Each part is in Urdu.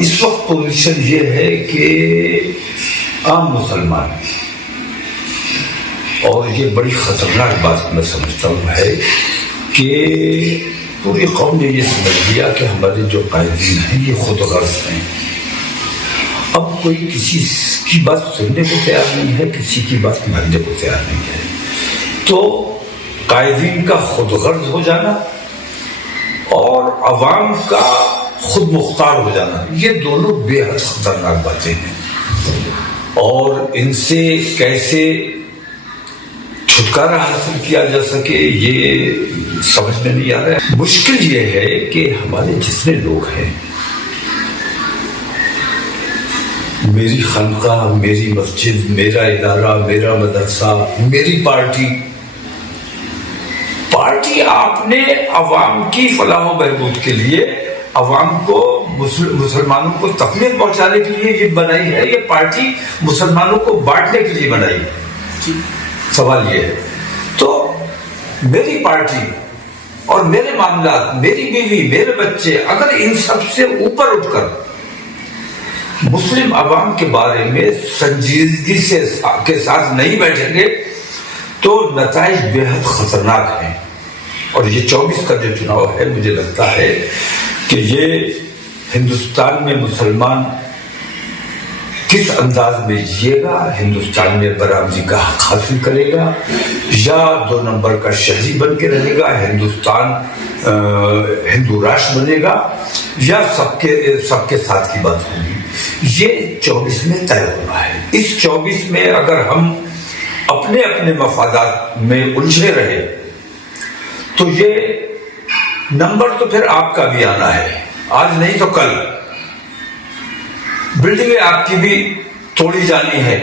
اس وقت پوزیشن یہ ہے کہ عام مسلمان، اور یہ بڑی خطرناک بات میں سمجھتا ہوں ہے کہ پوری قوم نے یہ سمجھ لیا کہ ہمارے جو قائدین ہیں یہ خود غرض ہیں. اب کوئی کسی کی بات سننے کو تیار نہیں ہے، کسی کی بات ماننے کو تیار نہیں ہے. تو قائدین کا خود غرض ہو جانا اور عوام کا خود مختار ہو جانا، یہ دونوں بے حد خطرناک باتیں ہیں. اور ان سے کیسے چھٹکارا حاصل کیا جا سکے یہ سمجھ میں نہیں آ رہا ہے. مشکل یہ ہے کہ ہمارے جتنے لوگ ہیں، میری خانقاہ، میری مسجد، میرا ادارہ، میرا مدرسہ، میری پارٹی آپ نے عوام کی فلاح و بہبود کے لیے، عوام کو، مسلمانوں کو تکلیف پہنچانے کے لیے یہ بنائی ہے، یہ پارٹی مسلمانوں کو بانٹنے کے لیے بنائی ہے. سوال یہ ہے تو میری پارٹی اور میرے معاملات، میری بیوی، میرے بچے اگر ان سب سے اوپر اٹھ کر مسلم عوام کے بارے میں سنجیدگی کے ساتھ نہیں بیٹھیں گے تو نتائج بے حد خطرناک ہیں. اور یہ 24 کا جو چناؤ ہے، مجھے لگتا ہے کہ یہ ہندوستان میں مسلمان کس انداز میں جیے گا، ہندوستان میں برابری کا حق حاصل کرے گا یا 2 نمبر کا شہری بن کے رہے گا، ہندوستان ہندو راشٹر بنے گا یا سب کے ساتھ کی بات ہوگی، یہ 24 میں طے ہونا ہے. اس 24 میں اگر ہم اپنے اپنے مفادات میں الجھے رہے تو یہ نمبر تو پھر آپ کا بھی آنا ہے، آج نہیں تو کل. بلڈنگیں آپ کی بھی توڑی جانی ہے،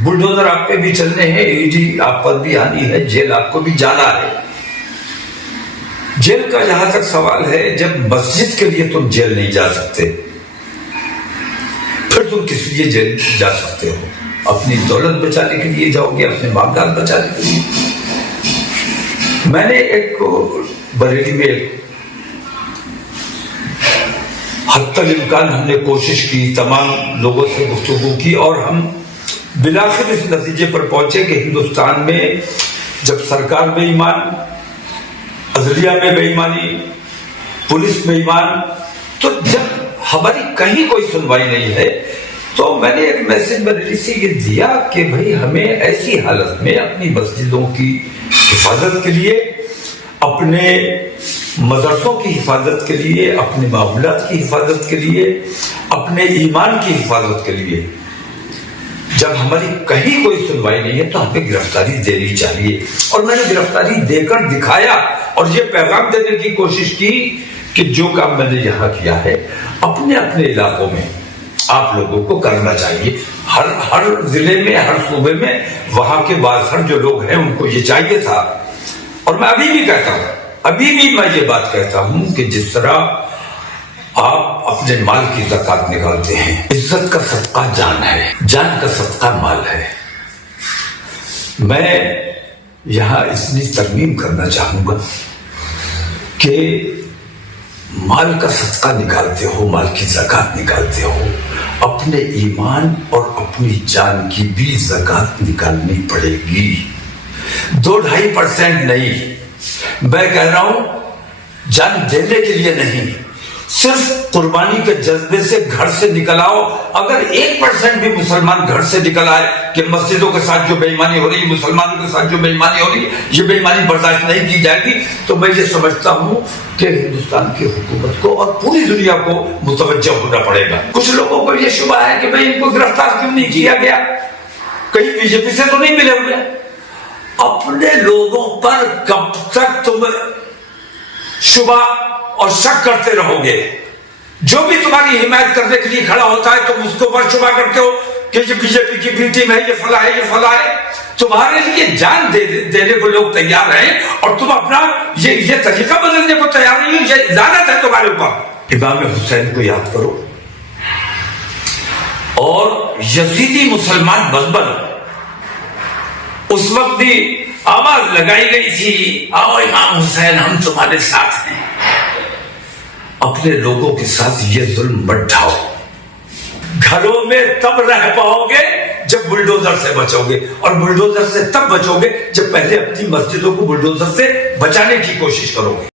بلڈوزر آپ پہ بھی چلنے ہیں، ایڈی آپ پر بھی آنی ہے، جیل آپ کو بھی جانا ہے. جیل کا جہاں تک سوال ہے، جب مسجد کے لیے تم جیل نہیں جا سکتے پھر تم کس لیے جیل جا سکتے ہو؟ اپنی دولت بچانے کے لیے جاؤ گے، اپنے معاملات بچانے کے لیے. میں نے ایک بریلی میں حتی الامکان ہم نے کوشش کی، تمام لوگوں سے گفتگو کی اور ہم بالآخر اس نتیجے پر پہنچے کہ ہندوستان میں جب سرکار بے ایمان، عدلیہ میں بے ایمانی، پولیس بے ایمان، تو جب ہماری کہیں کوئی سنوائی نہیں ہے تو میں نے ایک میسج بریلی سے یہ دیا کہ بھئی ہمیں ایسی حالت میں اپنی مسجدوں کی حفاظت کے لیے، اپنے مدرسوں کی حفاظت کے لیے، اپنے معاملات کی حفاظت کے لیے، اپنے ایمان کی حفاظت کے لیے، جب ہماری کہیں کوئی سنوائی نہیں ہے تو ہمیں گرفتاری دینی چاہیے. اور میں نے گرفتاری دے کر دکھایا اور یہ پیغام دینے کی کوشش کی کہ جو کام میں نے یہاں کیا ہے اپنے اپنے علاقوں میں آپ لوگوں کو کرنا چاہیے. ہر ضلع میں، ہر صوبے میں وہاں کے بازار جو لوگ ہیں ان کو یہ چاہیے تھا. اور میں ابھی بھی کہتا ہوں، ابھی بھی میں یہ بات کہتا ہوں کہ جس طرح آپ اپنے مال کی زکات نکالتے ہیں، عزت کا صدقہ جان ہے، جان کا صدقہ مال ہے. میں یہاں اتنی ترمیم کرنا چاہوں گا کہ مال کا صدقہ نکالتے ہو، مال کی زکات نکالتے ہو، اپنے ایمان اور اپنی جان کی بھی زکات نکالنی پڑے گی. 2-2.5% نہیں، میں کہہ رہا ہوں جان دینے کے لیے نہیں، صرف قربانی کے جذبے سے گھر سے نکل آؤ. اگر 1% بھی مسلمان گھر سے نکل آئے کہ مسجدوں کے ساتھ جو بے ایمانی ہو رہی ہے، مسلمانوں کے ساتھ جو بے ایمانی ہو رہی ہے، یہ بے ایمانی برداشت نہیں کی جائے گی، تو میں یہ سمجھتا ہوں کہ ہندوستان کی حکومت کو اور پوری دنیا کو متوجہ ہونا پڑے گا. کچھ لوگوں کو یہ شبہ ہے کہ بھئی ان کو گرفتار کیوں نہیں کیا گیا، کہیں بی جے پی سے تو نہیں ملے ہوئے. اپنے لوگوں پر کب تک تم شبہ اور شک کرتے رہو گے؟ جو بھی تمہاری حمایت کرنے کے لیے کھڑا ہوتا ہے تم اس کو پر شبہ کرتے ہو کہ یہ بی جے پی کی بی ٹیم ہے، یہ فلاں ہے، یہ فلاں ہے. تمہارے لیے جان دینے کو لوگ تیار ہیں اور تم اپنا یہ طریقہ بدلنے کو تیار نہیں ہو. یہ لعنت ہے تمہارے اوپر. امام حسین کو یاد کرو اور یزیدی مسلمان بزبل، اس وقت بھی آواز لگائی گئی تھی، آؤ امام حسین ہم تمہارے ساتھ ہیں. اپنے لوگوں کے ساتھ یہ ظلم مت ڈھاؤ. گھروں میں تب رہ پاؤ گے جب بلڈوزر سے بچو گے، اور بلڈوزر سے تب بچو گے جب پہلے اپنی مسجدوں کو بلڈوزر سے بچانے کی کوشش کرو گے۔